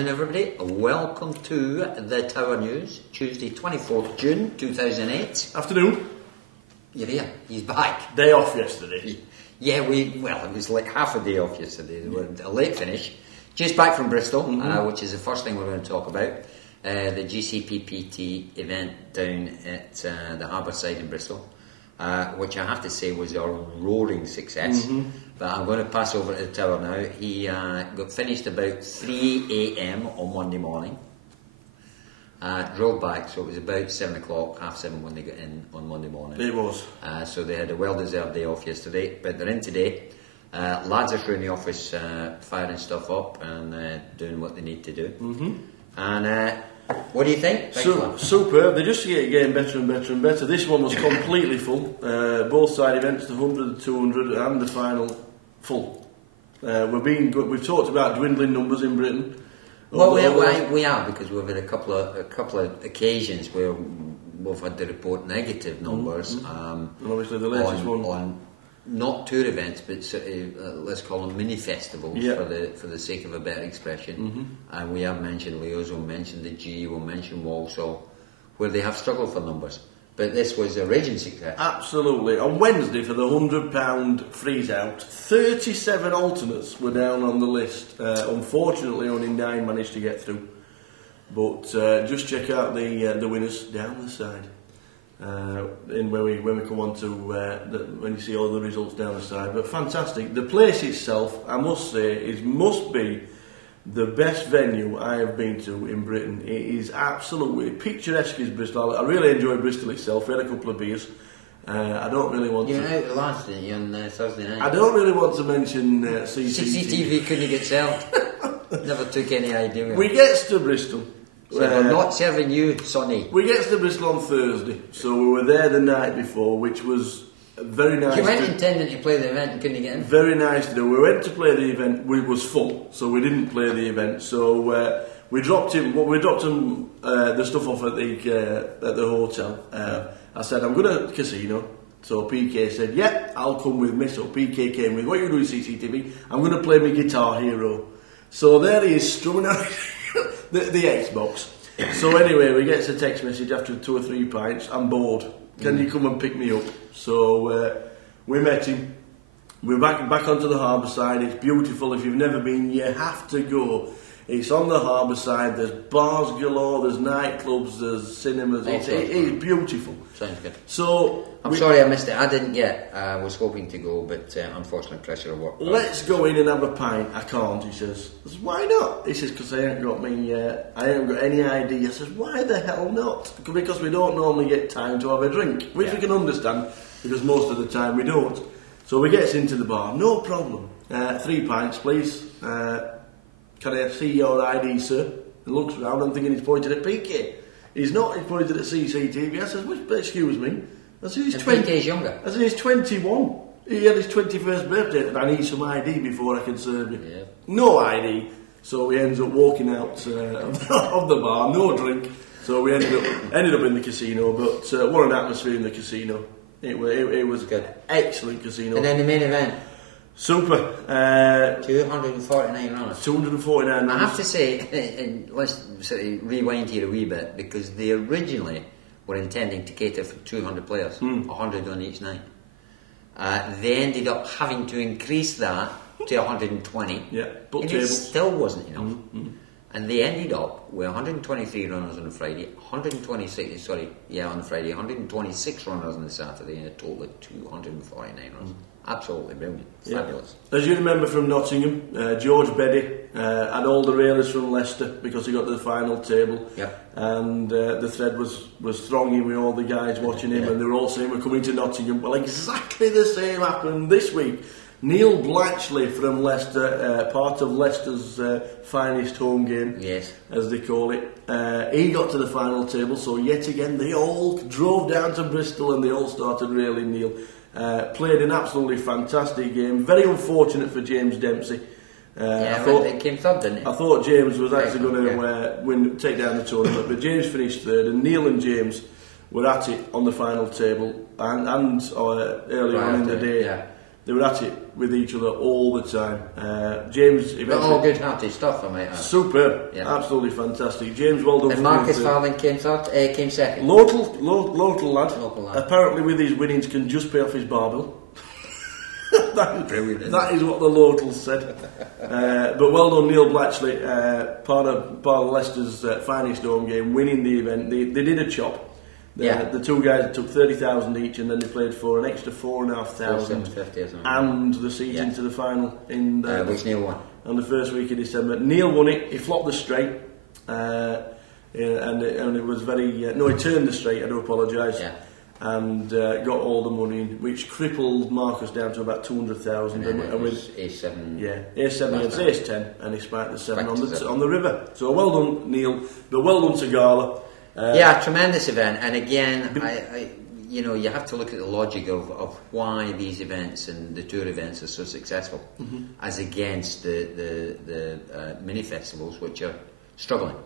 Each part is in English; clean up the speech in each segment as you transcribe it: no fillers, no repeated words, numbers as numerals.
morning, everybody. Welcome to the Tower News, Tuesday, 24th June 2008. Afternoon. You're here. He's back. Day off yesterday. Yeah, it was like half a day off yesterday. We were a late finish. Just back from Bristol, which is the first thing we're going to talk about. The GCBPT event down at the Harbour side in Bristol, which I have to say was a roaring success. But I'm going to pass over to the Tower now. He got finished about 3 a.m. on Monday morning. Drove back, so it was about 7 o'clock, half 7 when they got in on Monday morning. It was. So they had a well-deserved day off yesterday, but they're in today. Lads are through in the office firing stuff up and doing what they need to do. And what do you think? Superb. They just get getting better and better and better. This one was completely full. Both side events, the 100, the 200 and the final, full. We've talked about dwindling numbers in Britain. Well, we are, because we've had a couple of occasions where we've had to report negative numbers. And obviously the latest one on not tour events, but let's call them mini festivals for the sake of a better expression. And we have mentioned Leos, we'll mention the G, we'll mention Walsall, where they have struggled for numbers. But this was a raging success. Absolutely. On Wednesday, for the £100 freeze-out, 37 alternates were down on the list. Unfortunately, only 9 managed to get through. But just check out the winners down the side. When we come on to when you see all the results down the side. But fantastic. The place itself, I must say, must be the best venue I have been to in Britain. It is absolutely picturesque as Bristol. I really enjoyed Bristol itself. We had a couple of beers. I don't really want to... You were out the last, didn't you, on Thursday night? I don't really want to mention CCTV. CCTV couldn't get sold. Never took any idea. We get to Bristol. So we're not serving you, Sonny. We get to Bristol on Thursday. So we were there the night before, which was very nice. You weren't intending to play the event and couldn't get in? Very nice to do. We went to play the event, it was full, so we didn't play the event. So we dropped him the stuff off at the hotel. I said, I'm going to casino. So PK said, yeah, I'll come with me. So PK came with, what are you doing, CCTV? I'm going to play my Guitar Hero. So there he is, strumming out the Xbox. So anyway, we get a text message after 2 or 3 pints, I'm bored. Can you come and pick me up? So we met him. We're back onto the harbour side. It's beautiful. If you've never been, you have to go. It's on the harbour side. There's bars galore. There's nightclubs. There's cinemas. It is beautiful. Sounds good. So I'm sorry I missed it. I didn't get. I was hoping to go, but unfortunately, pressure of work. Let's go in and have a pint. I can't. He says. I says, why not? He says, because I haven't got any ID. I says, why the hell not? Because we don't normally get time to have a drink, which we can understand, because most of the time we don't. So we get into the bar. No problem. 3 pints, please. Can I see your ID, sir? He looks round. I'm thinking he's pointed at PK. He's not. He's pointed at CCTV. I says, excuse me. I said, he's 20. PK's younger. I said, he's 21. He had his 21st birthday, and I need some ID before I can serve you. Yeah. No ID. So we ended up walking out of the bar, no drink. So we ended up in the casino. But what an atmosphere in the casino. It was good. Excellent casino. And then the main event. Super. 249 runners. 249 runners. I have to say, and let's sort of rewind here a wee bit, because they originally were intending to cater for 200 players, 100 on each night. They ended up having to increase that to 120. Yeah, but it still wasn't enough. And they ended up with 123 runners on the Friday, 126 runners on the Saturday, and a total of 249 runners. Absolutely brilliant. Fabulous. As you remember from Nottingham, George Beddy had all the railers from Leicester because he got to the final table. Yep. And the thread was thronging with all the guys watching him, and they were all saying we're coming to Nottingham. Well, exactly the same happened this week. Neil Blatchly from Leicester, part of Leicester's finest home game, as they call it. He got to the final table, so yet again they all drove down to Bristol and they all started railing Neil. Played an absolutely fantastic game. Very unfortunate for James Dempsey. It came third, didn't it? I thought James was actually going to take down the tournament, but James finished third, and Neil and James were at it on the final table and early on in the day. They were at it with each other all the time. James eventually... all good-hearted stuff, I might add. Superb. Yeah. Absolutely fantastic. James, well done. And Marcus Farthing came second. Local lad. Local lad. Apparently with his winnings can just pay off his barbell. Brilliant. That is what the locals said. But well done, Neil Blatchly, part of Leicester's finest home game, winning the event. They did a chop. The two guys took 30,000 each, and then they played for an extra 4,500 and the seat into the final in which Neil won on the first week of December. Neil won it. He flopped the straight, and it was very no. He turned the straight. I do apologise. Yeah. And got all the money, which crippled Marcus down to about 200,000. And with A7, A7 against Ace10, and he spiked the 7 on the river. So well done, Neil, but well done to Gala. Tremendous event, and again, you have to look at the logic of why these events and the tour events are so successful, as against the mini festivals, which are struggling.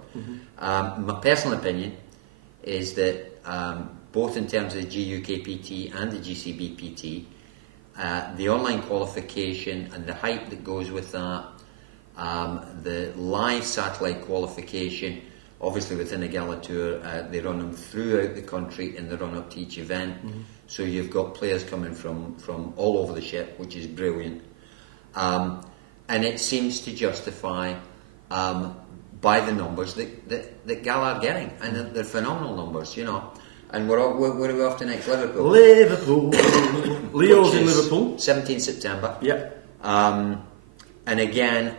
My personal opinion is that both in terms of the GUKPT and the GCBPT, the online qualification and the hype that goes with that, the live satellite qualification. Obviously, within a gala tour, they run them throughout the country in the run-up to each event. So you've got players coming from all over the ship, which is brilliant. And it seems to justify, by the numbers that gala are getting. And they're phenomenal numbers, And where are we off to next? Liverpool. Leo's in Liverpool. 17th September. Yeah. And again,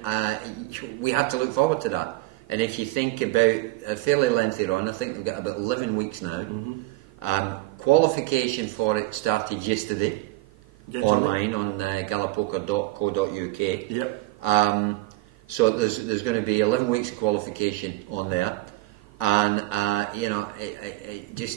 we have to look forward to that. And if you think about a fairly lengthy run, I think we've got about 11 weeks now. Qualification for it started yesterday, online on galapoker.co.uk. Yep. So there's going to be 11 weeks of qualification on there, and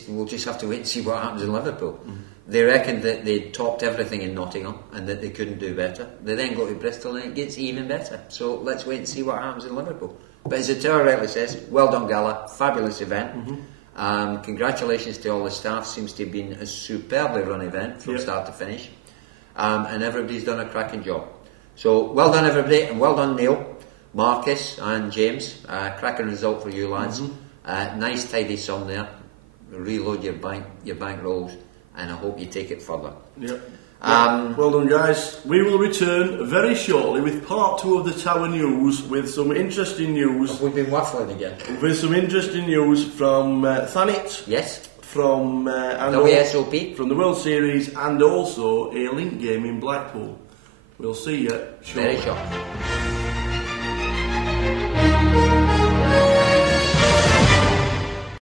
we'll just have to wait and see what happens in Liverpool. They reckon that they topped everything in Nottingham and that they couldn't do better. They then go to Bristol and it gets even better. So let's wait and see what happens in Liverpool. But as the tour rightly says, well done Gala, fabulous event. Congratulations to all the staff, seems to have been a superbly run event from start to finish. And everybody's done a cracking job. So well done everybody, and well done Neil, Marcus and James. Cracking result for you lads. Nice tidy sum there. Reload your bank rolls, and I hope you take it further. Yep. Well done guys. We will return very shortly with part 2 of the Tower News, with some interesting news. We've been waffling again. With some interesting news from Thanet. Yes. From WSOP. From the World Series, and also a link game in Blackpool. We'll see you shortly. Very short.